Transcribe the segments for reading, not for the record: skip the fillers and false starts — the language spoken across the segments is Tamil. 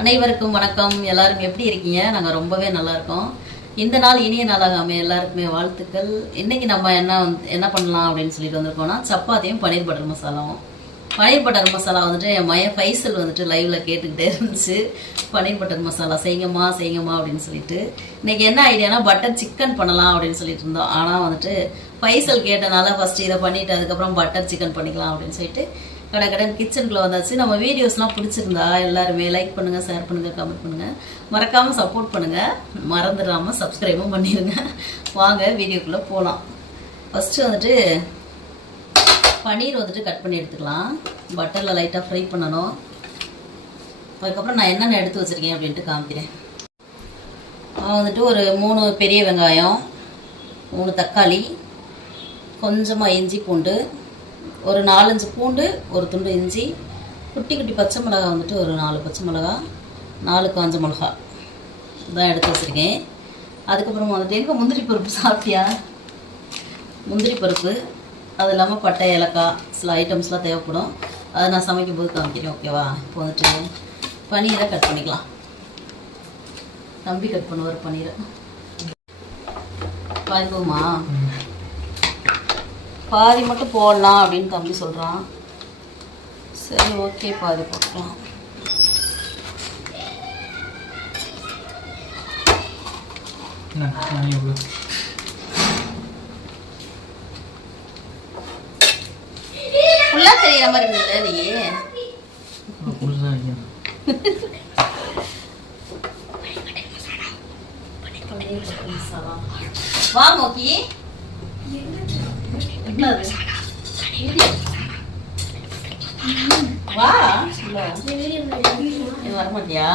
அனைவருக்கும் வணக்கம். எல்லாரும் எப்படி இருக்கீங்க? நாங்கள் ரொம்பவே நல்லா இருக்கோம். இந்த நாள் இனிய நாளாக அமைய எல்லாருக்குமே வாழ்த்துக்கள். இன்னைக்கு நம்ம என்ன பண்ணலாம் அப்படின்னு சொல்லிட்டு வந்திருக்கோம்னா, சப்பாத்தியும் பன்னீர் பட்டர் மசாலாவும். பன்னீர் பட்டர் மசாலா வந்துட்டு என் மையன் ஃபைசல் வந்துட்டு லைவ்ல கேட்டுக்கிட்டே இருந்துச்சு, பன்னீர் பட்டர் மசாலா செய்யுங்கம்மா அப்படின்னு சொல்லிட்டு. இன்னைக்கு என்ன ஐடியானா பட்டர் சிக்கன் பண்ணலாம் அப்படின்னு சொல்லிட்டு இருந்தோம். ஆனால் வந்துட்டு ஃபைசல் கேட்டனால ஃபர்ஸ்ட் இதை பண்ணிட்டு அதுக்கப்புறம் பட்டர் சிக்கன் பண்ணிக்கலாம் அப்படின்னு சொல்லிட்டு கடன் கிச்சனுக்குள்ள வந்தாச்சு. நம்ம வீடியோஸ்லாம் பிடிச்சிருந்தா எல்லாருமே லைக் பண்ணுங்க, ஷேர் பண்ணுங்க, கமெண்ட் பண்ணுங்க, மறக்காம சப்போர்ட் பண்ணுங்க, மறந்துடாம சப்ஸ்கிரைபும் பண்ணிடுங்க. வாங்க வீடியோக்குள்ள போகலாம். ஃபர்ஸ்ட் வந்துட்டு பன்னீர் வந்துட்டு கட் பண்ணி எடுத்துக்கலாம். பட்டரில் லைட்டாக ஃப்ரை பண்ணணும். அதுக்கப்புறம் நான் என்னென்ன எடுத்து வச்சுருக்கேன் அப்படின்ட்டு காமிக்கிறேன். வந்துட்டு ஒரு 3 பெரிய வெங்காயம், 3 தக்காளி, கொஞ்சமாக இஞ்சி பூண்டு, ஒரு 4-5 பூண்டு, ஒரு துண்டு இஞ்சி, குட்டி குட்டி பச்சை மிளகா வந்துட்டு ஒரு 4 பச்சை மிளகா, 4 காஞ்ச மிளகா இதான் எடுத்து வச்சுருக்கேன். அதுக்கப்புறமா வந்துட்டு எங்கே முந்திரி பருப்பு சாப்பிட்டியா? முந்திரி பருப்பு, அது இல்லாமல் பட்டை, ஏலக்காய், சில ஐட்டம்ஸ்லாம் தேவைப்படும். அதை நான் சமைக்கும் போது காமிக்கிறேன், ஓகேவா? இப்போ வந்துட்டு பன்னீரை கட் பண்ணிக்கலாம். தம்பி கட் பண்ணுவார் பன்னீரை. வாங்கிக்குவோமா? பாதி மட்டும் போடலாம் அப்படின்னு தம்பி சொல்கிறான். சரி, ஓகே, பாதி போட்டுக்கலாம். ஃபுல்லாக தெரியுற மாதிரி இருந்தது நீ. வா மோக்கி, வா. வரமாட்டியா?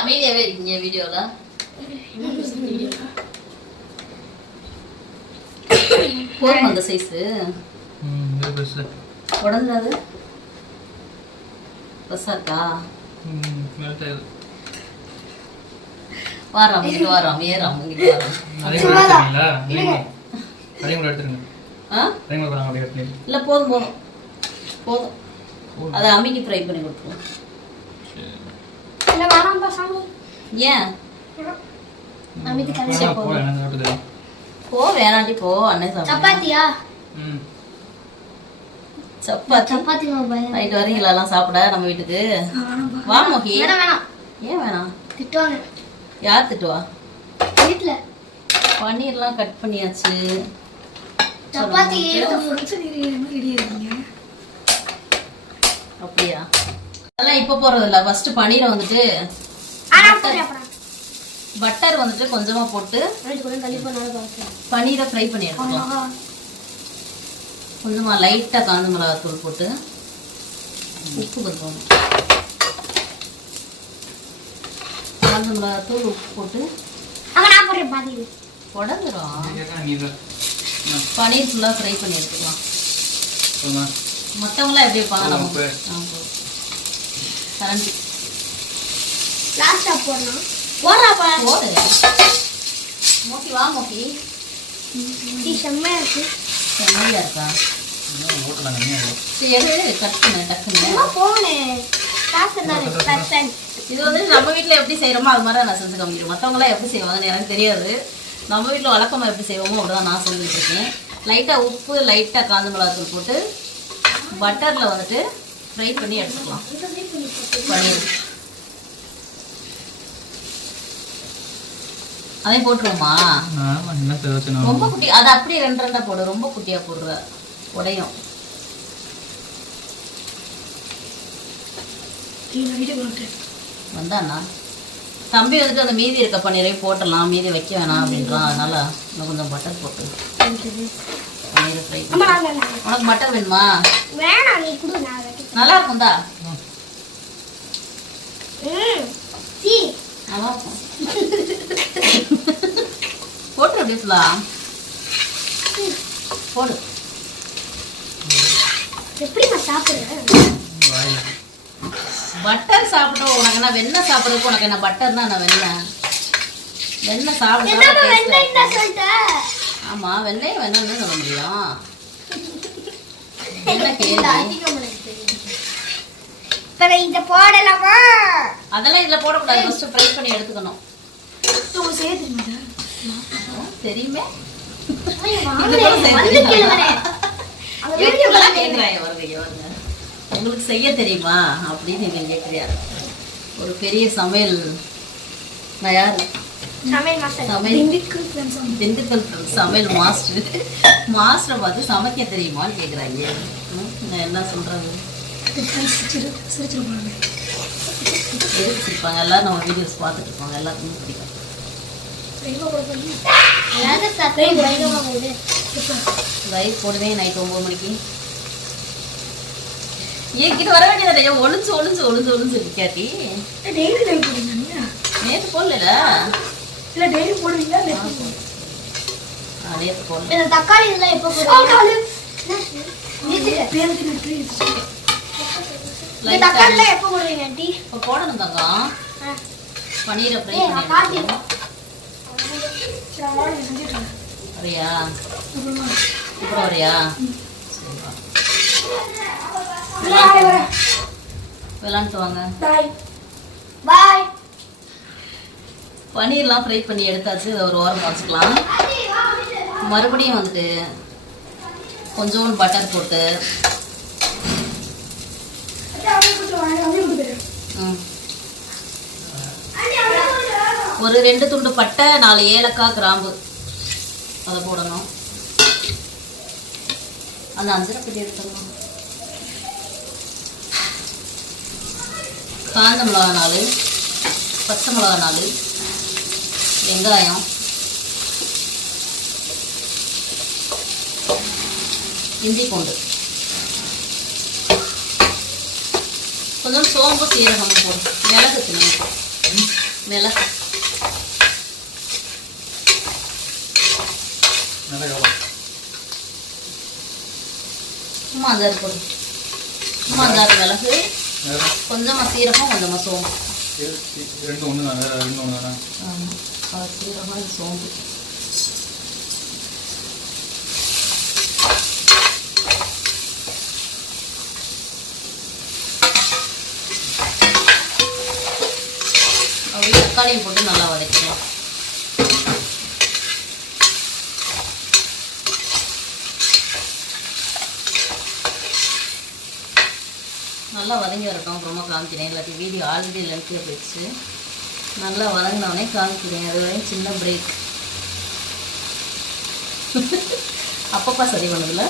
அமைதியாவே இருக்கீங்க வீடியோல. போதும் அந்த சைஸு உடஞ்சாது பெருசா இருக்கா? வாரம் ஏறாம் இல்ல, போதும் அதை அம்மிக்கு ஃப்ரை பண்ணி கொடுத்துருவோம். ஏன் போ, வேணாண்டி போ. அண்ணன் சப்பாத்தியா? சப்பாத்தி நைட்டு வரீங்களா எல்லாம் சாப்பிட நம்ம வீட்டுக்கு? வா மோகி. ஏன் வேணாம்? திட்டுவாங்க. யார் திட்டுவா? வீட்டுல பன்னீர்லாம் கட் பண்ணியாச்சு. அப்படியா? அதெல்லாம் இப்ப போறது இல்ல. ஃபர்ஸ்ட் பன்னீரை வந்துட்டு பட்டர் வந்துட்டு கொஞ்சமா போட்டு பன்னீரை ஃப்ரை பண்ணி எடுத்துக்கலாம். கொஞ்சமா லைட்டா காஞ்ச மிளகாய் தூள் போட்டு, உப்பு கொஞ்சம், காஞ்ச மிளகாய் தூள், உப்பு போட்டு உடஞ்சிரும். பன்னீர் ஃபுல்லா ஃப்ரை பண்ணி எடுத்துக்கலாம். மற்றவங்களாம் எப்படி வைப்பாங்க? கரண்டி போடு. மோக்கி வா மோக்கி. செம்மையா இருக்கா? இது வந்து நம்ம வீட்டுல எப்படி செய்யறோமோ அது மாதிரி நான் செஞ்சு காமிக்கிறேன். மற்றவங்க எல்லாம் எப்படி செய்வாங்கன்னு எனக்கு தெரியாது. நம்ம வீட்டுல வழக்கமா எப்படி செய்வோமோ அப்படிதான் நான் செஞ்சுட்டு இருக்கேன். லைட்டா உப்பு, லைட்டா காஞ்ச மிளகாய் தூள் போட்டு பட்டர்ல வந்துட்டு ஃப்ரை பண்ணி எடுத்துக்கலாம். பன்னீர் அதையும் போட்டுருவோமா? ரொம்ப குட்டி, அது அப்படியே 2 போடு. ரொம்ப குட்டியா போடுற உடையும். வந்தாண்ணா தம்பி வந்துட்டு அந்த மீதி இருக்க பன்னீரையும் போட்டலாம், மீதி வைக்க வேணாம் அப்படின்றான். அதனால இன்னும் கொஞ்சம் பட்டர் போட்டு பன்னீரை ஃப்ரை. உனக்கு பட்டர் வேணுமா? நல்லா இருக்கும்தா, நல்லா இருக்கும். போட்டு அப்படியே போடு. எப்படி சாப்பிடுறேன்? பட்டர் சாப்பிட்டோம் உனக்கு என்ன வெண்ணெய் சாப்பிட்றதுக்கு உனக்கு என்ன பட்டர் தான் நான் வெண்ணெய் சாப்பிட்டா ஆமா வெண்ணெய் வேணும்னு சொல்ல முடியும். என்ன கேள்வி? அதெல்லாம் இதுல போடக்கூடாது. ஃபர்ஸ்ட் ஃப்ரை பண்ணி எடுத்துக்கணும். தெரியுமே உங்களுக்கு செய்ய தெரியுமா அப்படின்னு நீங்க கேட்குறியா? ஒரு பெரிய சமையல் நான் யாரு திண்டுக்கல் சமையல் மாஸ்டரை பார்த்து சமைக்க தெரியுமான்னு கேட்குறாங்க. நான் என்ன சொல்றது? சிரிப்பாங்க எல்லாரும். நம்ம வீடியோஸ் பார்த்துட்டு இருப்பாங்க, எல்லாத்துக்குமே பிடிக்கும். லைவ் போடுவேன் நைட் 9 மணிக்கு. என்கிட்ட வர வேண்டியது ஒளிஞ்சு ஒளிஞ்சு ஒளிஞ்சு ஒளிஞ்சு இருக்காட்டி. நேற்று போடல நேற்று போடல. தக்காளி இதெல்லாம் எப்போ எப்போ போடுவீங்க ஆண்டி? இப்போ போடணும் தங்கம். பன்னீரை ஃப்ரை பண்ணி வரியா? அப்புறம் வரியா? விளாண்டுட்டு வாங்க. பாய். பன்னீர்லாம் ஃப்ரை பண்ணி எடுத்தாச்சு. இதை ஒரு ஓரம் வச்சுக்கலாம். மறுபடியும் வந்துட்டு கொஞ்சோண்டு பட்டர் போட்டு ஒரு 2 துண்டு பட்டை, 4 ஏலக்காய், கிராம்பு அதை போடணும். அந்த அஞ்சரை பெட்டி எடுத்துடணும். காஞ்ச மிளகா 4, பச்சை மிளகா 4, வெங்காயம், இஞ்சி பூண்டு, கொஞ்சம் சோம்பு சீரகம் போடும். மிளகு மிளகு சும்மா 5 போடும். சும்மா 5 மிளகு, கொஞ்சமா சீரகம், கொஞ்சமா சோம்பு. சீரகம் சோம்பு. அப்படியே தக்காளியும் போட்டு நல்லா வதக்கலாம். நல்லா வதங்கி வரட்டும். அப்புறமா காமிக்கிறேன். இல்லாட்டி வீடியோ ஆல்ரெடி லென்த்தியாக போயிடுச்சு. நல்லா வதங்கினோடனே காமிக்கிறேன். அது வரையும் சின்ன பிரேக். அப்பப்பா சரி பண்ணுதில்ல.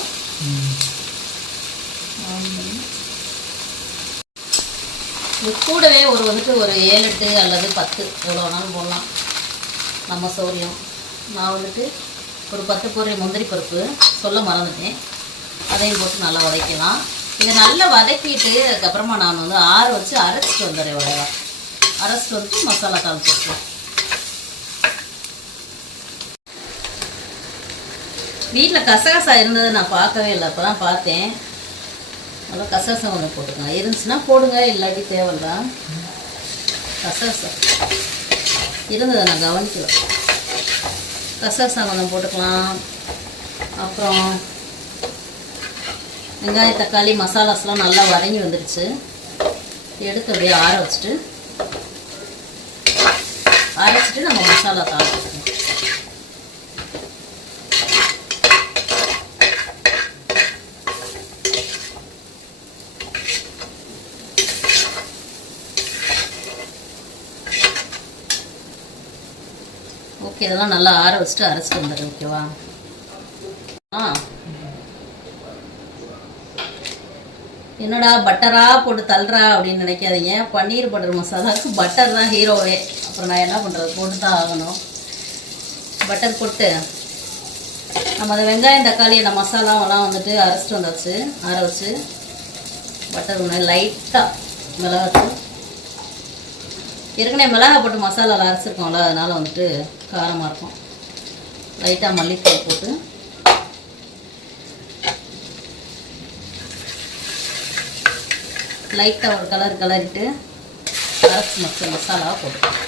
இது கூடவே வந்துட்டு ஒரு 7, 8 அல்லது 10 எவ்வளோ வேணாலும் போடலாம், நம்ம சௌரியம். நான் வந்துட்டு ஒரு 10 பொருள் முந்திரி பருப்பு சொல்ல மறந்துட்டேன். அதையும் போட்டு நல்லா வதக்கலாம். இதை நல்லா வதக்கிட்டு அதுக்கப்புறமா நான் வந்து ஆற வச்சு அரைச்சிட்டு வந்துடுறேன். வடையா அரைச்சிட்டு வந்து மசாலா காமிச்சிருக்கேன். வீட்டில் கசகசா இருந்தது நான் பார்க்கவே இல்லை. அப்போ தான் பார்த்தேன். நல்லா கசகசா கொஞ்சம் போட்டுக்கலாம். இருந்துச்சுன்னா போடுங்க, இல்லாட்டி தேவைதான். கசகசா இருந்ததை நான் கவனிக்கல. கசகசா கொஞ்சம் போட்டுக்கலாம். அப்புறம் வெங்காயம், தக்காளி, மசாலாஸ்லாம் நல்லா வதங்கி வந்துடுச்சு. எடுத்து அப்படியே அரைச்சிட்டு நம்ம மசாலா தாளிச்சிக்கணும். ஓகே, இதெல்லாம் நல்லா ஆற வச்சுட்டு அரைச்சிட்டு வந்துடுறேன். ஓகேவா? என்னடா பட்டரா போட்டு தள்ளுறா அப்படின்னு நினைக்காதீங்க. பன்னீர் பட்டர் மசாலாவுக்கு பட்டர் தான் ஹீரோவே. அப்புறம் நான் என்ன பண்ணுறது, போட்டு தான் ஆகணும். பட்டர் போட்டு நம்ம அந்த வெங்காயம், தக்காளி, அந்த மசாலாவெல்லாம் வந்துட்டு அரைச்சிட்டு வந்தாச்சு. ஆற வச்சு பட்டர் ஒன்று லைட்டாக மிளகாத்தூள். ஏற்கனவே மிளகா போட்டு மசாலாவில் அரைச்சிருக்கோம்ல, அதனால் வந்துட்டு காரமாக இருக்கும். லைட்டாக மல்லித்தூள் போட்டு லைட்டாக ஒரு கலரிட்டு அரைச்சி மசாலாவை போட்டுக்கலாம்.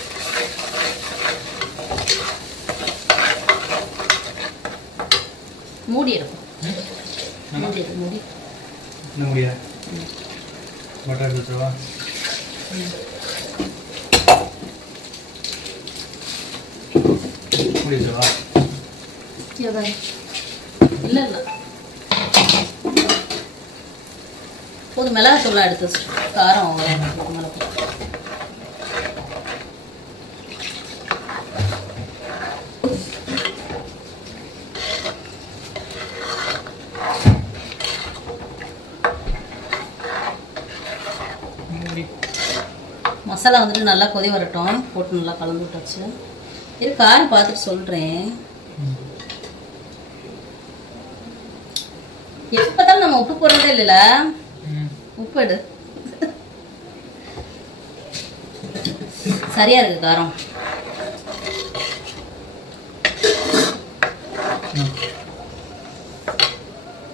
மூடி எடுக்கும். மூடி மூடி என்ன முடியா பட்டர் வச்சுவா மூடி வச்சுவா இல்லை இல்லை போதும். மிளகாத்தூள்லாம் எடுத்து வச்சுட்டு காரம் மிளகு மசாலா வந்துட்டு நல்லா கொதி வரட்டும். போட்டு நல்லா கலந்து விட்டாச்சு. இது காரம் பார்த்துட்டு சொல்கிறேன். எப்போதான் நம்ம உப்பு போடுறதே இல்லைல்ல. உப்பு எடு. சரியா இருக்கு காரம்.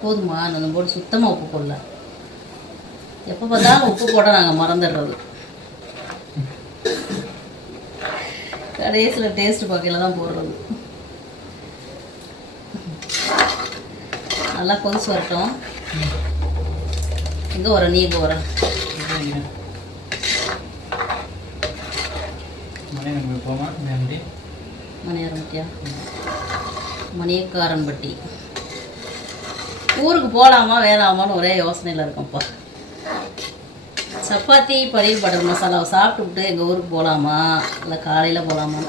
போதுமா? நான் போட்டு சுத்தமாக உப்பு போடல. எப்போ பார்த்தாலும் உப்பு போட நாங்கள் மறந்துடுறது. கடைசியில் டேஸ்ட் பார்க்கல தான் போடுறது. நல்லா கொதிச்சு வரட்டும். இங்கே வர நீ இங்கே வர மணியாரம்பட்டியா மணியக்காரன்பட்டி. ஊருக்கு போகலாமா வேணாமான்னு ஒரே யோசனையில் இருக்கோம்ப்பா. சப்பாத்தி பன்னீர் பட்டர் மசாலாவை சாப்பிட்டுவிட்டு எங்கள் ஊருக்கு போகலாமா இல்லை காலையில் போகலாமா?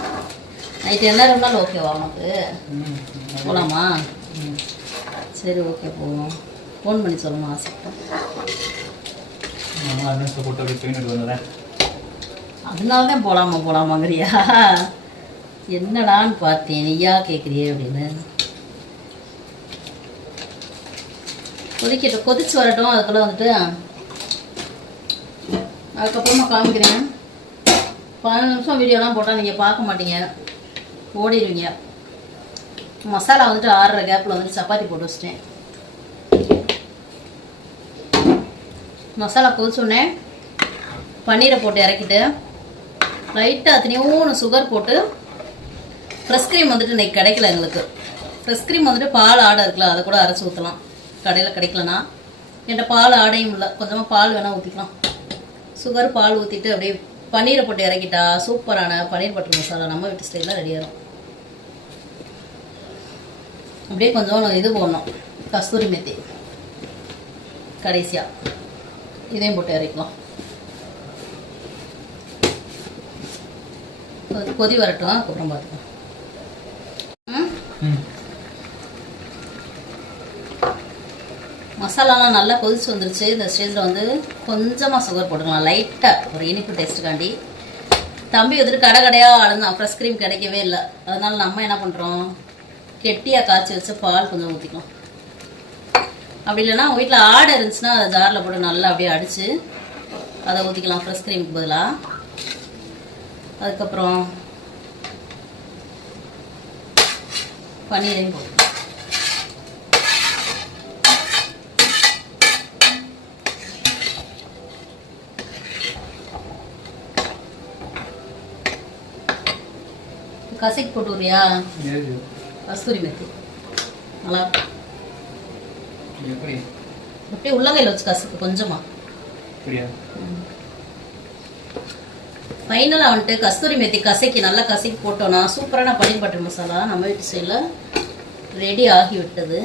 நைட்டு என்ன இருந்தாலும் ஓகேவா உனக்கு? போகலாமா? சரி ஓகே போவோம். ஃபோன் பண்ணி சொல்லணும் ஆசைப்பட்டேன். அதனால தான் போகலாமாங்கிறியா? என்னடான்னு பார்த்தேன் நீயா கேட்குறியே அப்படின்னு. கொதிக்கட்டும், கொதிச்சு வரட்டும். அதுக்குள்ளே வந்துட்டு அதுக்கப்புறமா காமிக்கிறேன். 15 நிமிஷம் வீடியோலாம் போட்டால் நீங்கள் பார்க்க மாட்டீங்க, ஓடிடுவீங்க. மசாலா வந்துட்டு ஆறுற கேப்பில் வந்துட்டு சப்பாத்தி போட்டு வச்சிட்டேன். மசாலா கொதிச்சோடனே பன்னீரை போட்டு இறக்கிட்டு லைட்டாக அத்தனையும் சுகர் போட்டு ஃப்ரெஷ் க்ரீம் வந்துட்டு இன்றைக்கி கிடைக்கல எங்களுக்கு. ஃப்ரெஷ் க்ரீம் வந்துட்டு பால் ஆடை இருக்குல்ல, அதை கூட அரைச்சி ஊற்றலாம். கடையில் கிடைக்கலனா என்கிட்ட பால் ஆடையும் இல்லை, கொஞ்சமாக பால் வேணால் ஊற்றிக்கலாம். சுகர் பால் ஊற்றிட்டு அப்படியே பன்னீரை போட்டு இறக்கிட்டா சூப்பரான பன்னீர் பட்டர் மசாலா நம்ம வீட்டு ஸ்டைலில் ரெடியாகிடும். அப்படியே கொஞ்சம் இது போடணும், கஸ்தூரி மெத்தி கடைசியாக இதையும் போட்டு இறக்கலாம். கொதி வரட்டும், அதுக்கப்புறம் பார்த்துக்கலாம். மசாலாலாம் நல்லா கொதிச்சு வந்துருச்சு. இந்த ஸ்டேஜில் வந்து கொஞ்சமாக சுகர் போட்டுக்கலாம், லைட்டாக ஒரு இனிப்பு டேஸ்ட்டுக்காண்டி. தம்பி வந்துட்டு கடையாக அழுந்தான், ஃப்ரெஷ் க்ரீம் கிடைக்கவே இல்லை. அதனால நம்ம என்ன பண்ணுறோம், கெட்டியாக காய்ச்சி வச்ச பால் கொஞ்சம் ஊற்றிக்கலாம். அப்படி இல்லைன்னா உங்கள் வீட்டில் ஆடை இருந்துச்சுன்னா அதை ஜாரில் போட்டு நல்லா அப்படியே அடித்து அதை ஊற்றிக்கலாம் ஃப்ரெஷ் க்ரீமுக்கு பதிலாக. அதுக்கப்புறம் பன்னீரையும் போட்டு கசக்கி போட்டு விடுறியா? கஸ்தூரி மெத்தி நல்லா அப்படியே உள்ளங்கையில் வச்சு கசக்கு கொஞ்சமா. ஃபைனலாக வந்துட்டு கஸ்தூரி மெத்தி கசக்கி நல்லா கசக்கி போட்டோன்னா சூப்பரான பன்னீர் பட்டர் மசாலா நம்ம வீட்டு சைடில் ரெடி ஆகி விட்டது.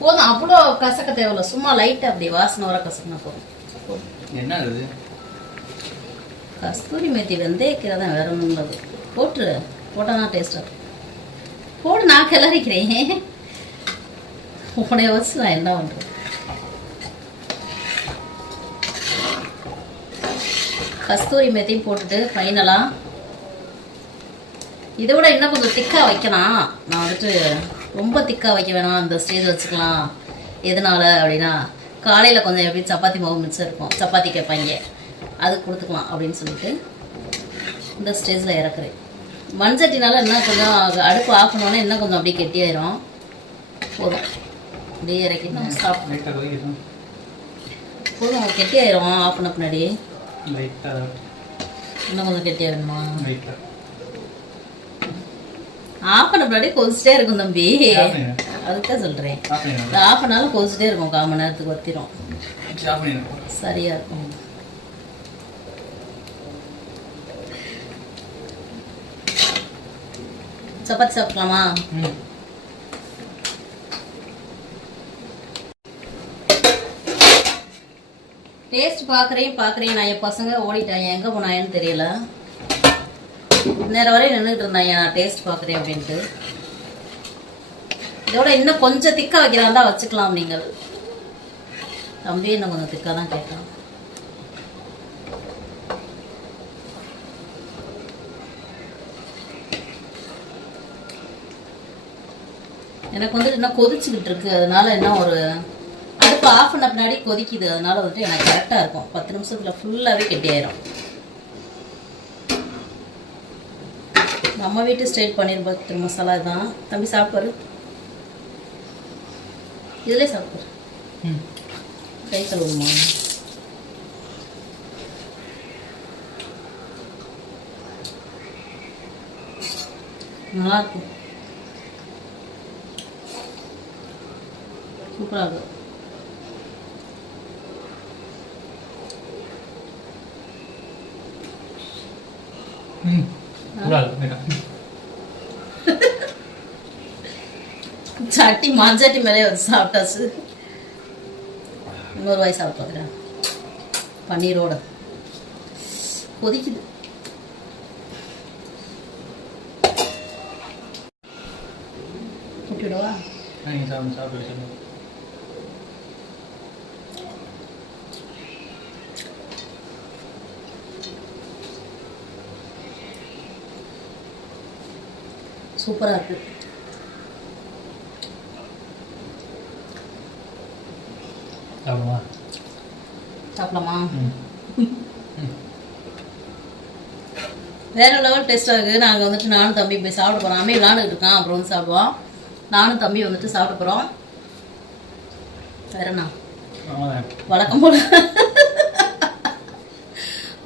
போதும், அவ்வளோ கசக்க தேவையில்ல, சும்மா லைட்டாக அப்படி வாசனை வர கசக்குனா போதும். என்ன அது? கஸ்தூரி மெத்தி வெந்தயக்கீரை தான், வேற ஒன்றும் உள்ளது. போட்டுரு, போட்டால் தான் டேஸ்ட்டாக இருக்கும். போட்டு நான் கிளறிக்கிறேன், உன்னைய வச்சு நான் என்ன பண்ணுறேன். கஸ்தூரி மெத்தியும் போட்டுட்டு ஃபைனலாக இதை விட இன்னும் கொஞ்சம் திக்காக வைக்கலாம். நான் வந்துட்டு ரொம்ப திக்காக வைக்க வேணாம், அந்த ஸ்டேஜ் வச்சுக்கலாம். எதனால அப்படின்னா காலையில் கொஞ்சம் எப்படி சப்பாத்தி மாவு மிச்சம் இருக்கும், சப்பாத்தி கேட்பாங்க, அது கொடுத்துக்கலாம் அப்படின்னு சொல்லிட்டு இந்த ஸ்டேஜில் இறக்குறேன். மண்சட்டினால இன்னும் கொஞ்சம் அடுப்பு ஆஃப் பண்ணோன்னே இன்னும் கொஞ்சம் அப்படியே கெட்டியாயிரும். போதும், அப்படியே இறக்கி நம்ம சாப்பிடணும். போதும், கெட்டியாயிரும் ஆஃப் பண்ண பின்னாடி. லைட்டாக இன்னும் கொஞ்சம் கெட்டியா வேணுமா? லைட்டாக ஆஃப் பண்ண முன்னாடி கொதிச்சிட்டே இருக்கும் தம்பி. ஆஃப் பண்ணிடுறேன். அதுதான் சொல்றேன். ஆஃப் பண்ணிடுறேன். இந்த ஆஃப் பண்ணாலும் கொதிச்சிட்டே இருக்கும், 1/4 மணி நேரத்துக்கு வத்திரும். ஆஃப் பண்ணிடுறேன். சரியா இருக்கும். சப்பாத்தி சாப்பிடலாமா? ம். டேஸ்ட் பார்க்குறேன் நான். என் பசங்க ஓடிட்டாங்க, எங்கே போனாங்கன்னு தெரியல. நேரம் வரையும் நின்றுட்டு இருந்தாங்க, நான் டேஸ்ட் பார்க்குறேன் அப்படின்ட்டு. இதோட இன்னும் கொஞ்சம் திக்கா வைக்கிறதா தான் வச்சுக்கலாம் நீங்கள். தம்பி இன்னும் கொஞ்சம் திக்காக தான் கேட்கலாம். எனக்கு வந்துட்டு இன்னும் கொதிச்சுக்கிட்டு இருக்கு, அதனால என்ன ஒரு அடுப்பு ஆஃப் பண்ண பின்னாடி கொதிக்குது, அதனால வந்துட்டு எனக்கு கரெக்டாக இருக்கும். 10 நிமிஷத்துல ஃபுல்லாகவே கெட்டியாயிரும். நம்ம வீட்டு ஸ்டைல் பன்னீர் பட்டர் மசாலா தான். தம்பி சாப்பிடுவாரு, இதுலேயே சாப்பிடுவாரு. ம். கை கழுவுமா? நல்லா இருக்கும், சூப்பராக இருக்கும். ம். சூடாக சட்டி மண்சட்டி மேலே வந்து சாப்பிட்டாச்சு. இன்னொரு வாய் சாப்பிட்டு பார்க்குறேன். பன்னீரோட கொதிக்குது. விட்டுவிடவா? நீங்கள் சாப்பிட்டு சொல்லுங்கள். சூப்பராக இருக்கு. சாப்பிடுமா? சாப்பிடலாமா? ம். வேற லெவல் டேஸ்டாக இருக்குது. நாங்கள் வந்துட்டு நானும் தம்பி போய் சாப்பிட போகிறோம். அம்மே விளாண்டுட்டு இருக்கான், அப்புறம் வந்து சாப்பிடுவோம். நானும் தம்பி வந்துட்டு சாப்பிட போகிறோம். வேறண்ணா ஆமாம்.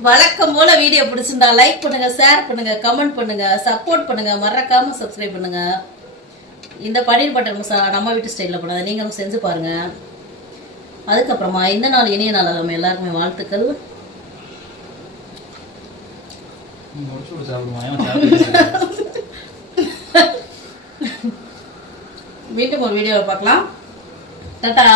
வழக்கம் போல வீடியோ பிடிச்சிருந்தா லைக் பண்ணுங்க, ஷேர் பண்ணுங்க, கமெண்ட் பண்ணுங்க, சப்போர்ட் பண்ணுங்க, மறக்காம சப்ஸ்கிரைப் பண்ணுங்க. இந்த பன்னீர் பட்டர் மசாலா நம்ம வீட்டு ஸ்டைலில் பண்ணாத, நீங்களும் செஞ்சு பாருங்க. அதுக்கப்புறமா இந்த நாள் இனிய நாள் நம்ம எல்லாருக்குமே வாழ்த்துக்கள். மீண்டும் ஒரு வீடியோவில் பார்க்கலாம். டாடா.